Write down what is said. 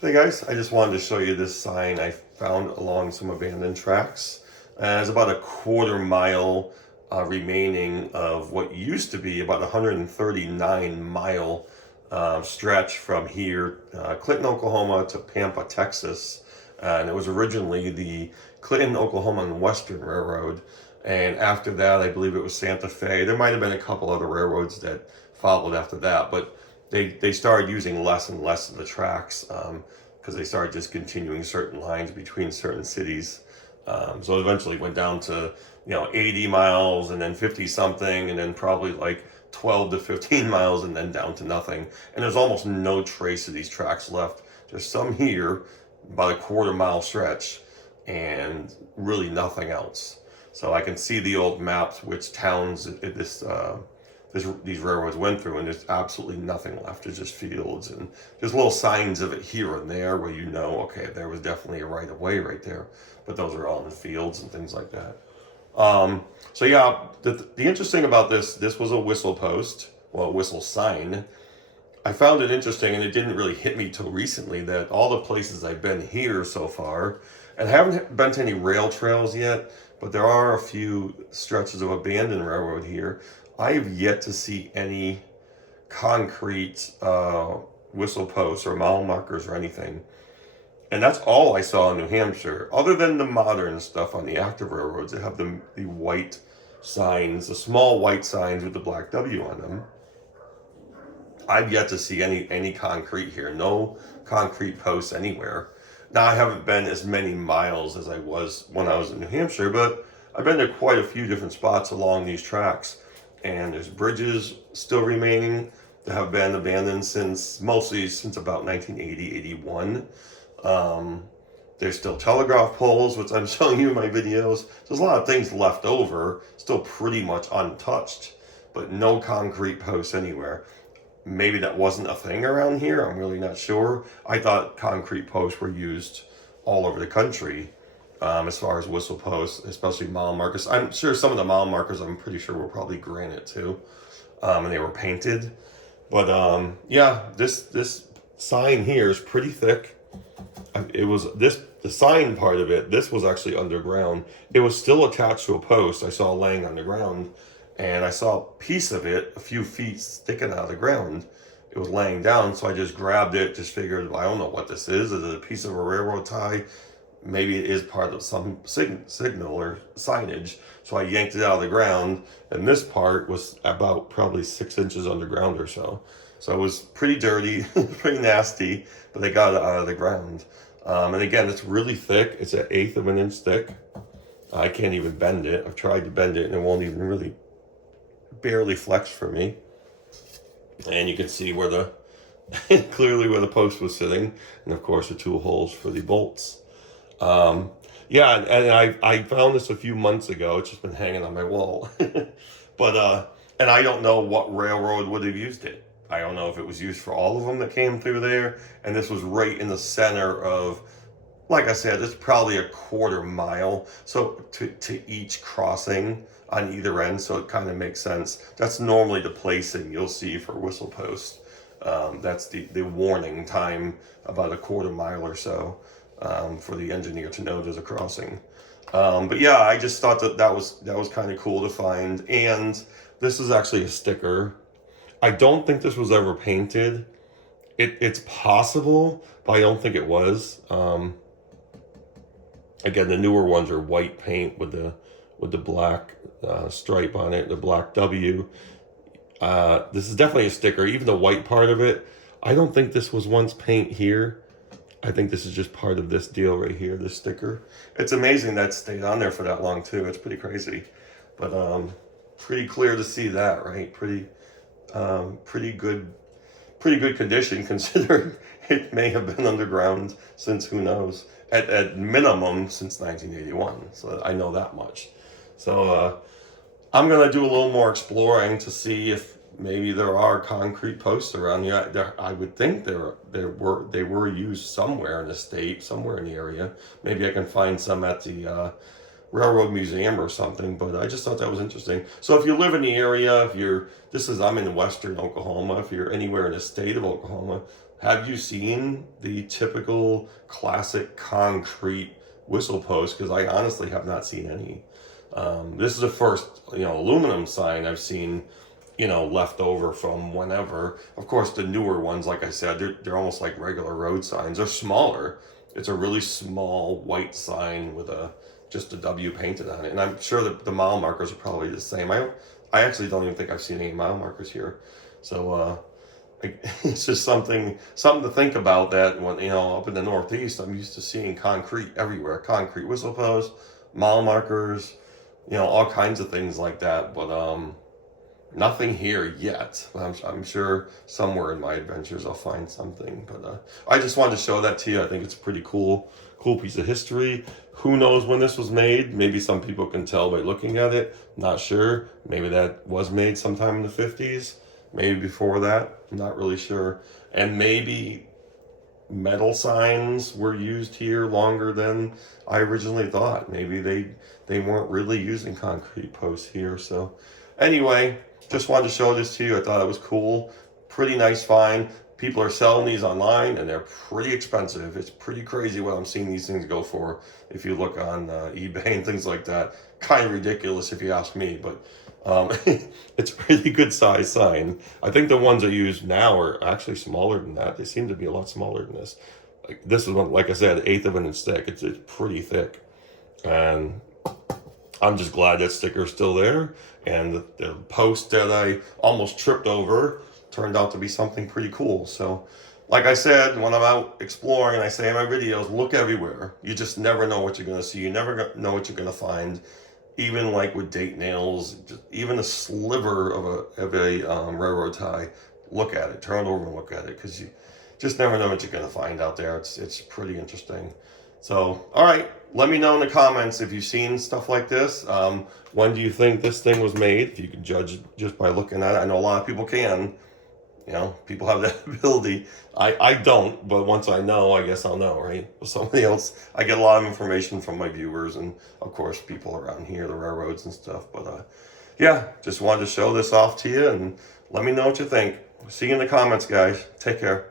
Hey guys, I just wanted to show you this sign I found along some abandoned tracks. It's about a quarter mile remaining of what used to be about 139-mile stretch from here, Clinton, Oklahoma to Pampa, Texas. And it was originally the Clinton, Oklahoma and Western Railroad. And after that, I believe it was Santa Fe. There might have been a couple other railroads that followed after that, but they started using less and less of the tracks because they started discontinuing certain lines between certain cities. So eventually it went down to 80 miles and then 50 something and then probably like 12 to 15 miles and then down to nothing. And there's almost no trace of these tracks left. There's some here, about a quarter mile stretch, and really nothing else. So I can see the old maps, which towns these railroads went through, and there's absolutely nothing left. There's just fields and there's little signs of it here and there where okay, there was definitely a right of way right there, but those are all in the fields and things like that. So yeah, the interesting about this was a whistle post, well, a whistle sign. I found it interesting, and it didn't really hit me till recently that all the places I've been here so far, and I haven't been to any rail trails yet, but there are a few stretches of abandoned railroad here. I have yet to see any concrete whistle posts or mile markers or anything. And that's all I saw in New Hampshire, other than the modern stuff on the active railroads that have the white signs, the small white signs with the black W on them. I've yet to see any concrete here. No concrete posts anywhere. Now, I haven't been as many miles as I was when I was in New Hampshire, but I've been to quite a few different spots along these tracks. And there's bridges still remaining that have been abandoned mostly since about 1980, 81. There's still telegraph poles, which I'm showing you in my videos. There's a lot of things left over, still pretty much untouched, but no concrete posts anywhere. Maybe that wasn't a thing around here. I'm really not sure. I thought concrete posts were used all over the country as far as whistle posts, especially mile markers. I'm sure some of the mile markers, I'm pretty sure, were probably granite too, and they were painted. But yeah, this sign here is pretty thick. It was the sign part of it. This was actually underground. It was still attached to a post I saw laying on the ground, and I saw a piece of it a few feet sticking out of the ground. It was laying down, so I just grabbed it. Just figured, I don't know what this is. Is it a piece of a railroad tie? Maybe it is part of some signal or signage. So I yanked it out of the ground, and this part was about probably 6 inches underground or so. So it was pretty dirty, pretty nasty, but they got it out of the ground. And again, it's really thick. It's an eighth of an inch thick. I can't even bend it. I've tried to bend it, and it won't even really barely flex for me. And you can see where clearly where the post was sitting, and of course the two holes for the bolts. Yeah, and I found this a few months ago. It's just been hanging on my wall. But and I don't know what railroad would have used it. I don't know if it was used for all of them that came through there, and this was right in the center of, like I said, it's probably a quarter mile, so to each crossing on either end, so it kind of makes sense. That's normally the placing you'll see for whistle posts. That's the warning time, about a quarter mile or so, for the engineer to know there's a crossing. But yeah, I just thought that was kind of cool to find. And this is actually a sticker. I don't think this was ever painted. It's possible, but I don't think it was. Again, the newer ones are white paint with the black stripe on it, the black W. This is definitely a sticker. Even the white part of it, I don't think this was once paint here. I think this is just part of this deal right here, this sticker. It's amazing that stayed on there for that long too. It's pretty crazy, but pretty clear to see that, right? Pretty good condition considering it may have been underground since, who knows, at minimum since 1981. So I know that much. So I'm gonna do a little more exploring to see if maybe there are concrete posts around here. I would think they were used somewhere in the state, somewhere in the area. Maybe I can find some at the Railroad Museum or something, but I just thought that was interesting. So if you live in the area, I'm in western Oklahoma, if you're anywhere in the state of Oklahoma, have you seen the typical classic concrete whistle post? Because I honestly have not seen any. This is the first, aluminum sign I've seen, left over from whenever. Of course, the newer ones, like I said, they're almost like regular road signs. They're smaller. It's a really small white sign with just a W painted on it. And I'm sure that the mile markers are probably the same. I actually don't even think I've seen any mile markers here. So, it's just something to think about, that when, up in the Northeast, I'm used to seeing concrete everywhere, concrete whistle posts, mile markers, all kinds of things like that. But nothing here yet. I'm sure somewhere in my adventures I'll find something. But I just wanted to show that to you. I think it's a pretty cool piece of history. Who knows when this was made? Maybe some people can tell by looking at it. Not sure. Maybe that was made sometime in the 50s. Maybe before that. I'm not really sure. And maybe metal signs were used here longer than I originally thought. Maybe they weren't really using concrete posts here. So anyway, just wanted to show this to you. I thought it was cool. Pretty nice find. People are selling these online and they're pretty expensive. It's pretty crazy what I'm seeing these things go for if you look on eBay and things like that. Kind of ridiculous if you ask me, but it's a pretty good size sign. I think the ones I use now are actually smaller than that. They seem to be a lot smaller than this. This is one, like I said, 1/8 of an inch thick. It's pretty thick. And I'm just glad that sticker's still there. And the post that I almost tripped over turned out to be something pretty cool. So, like I said, when I'm out exploring, and I say in my videos, look everywhere. You just never know what you're going to see. You never know what you're going to find. Even like with date nails, just even a sliver of a railroad tie, look at it, turn it over and look at it, because you just never know what you're going to find out there. It's pretty interesting. So, all right, let me know in the comments if you've seen stuff like this. When do you think this thing was made? If you can judge just by looking at it. I know a lot of people can. People have that ability. I don't, but once I know, I guess I'll know, right? With somebody else, I get a lot of information from my viewers and, of course, people around here, the railroads and stuff. But, yeah, just wanted to show this off to you and let me know what you think. See you in the comments, guys. Take care.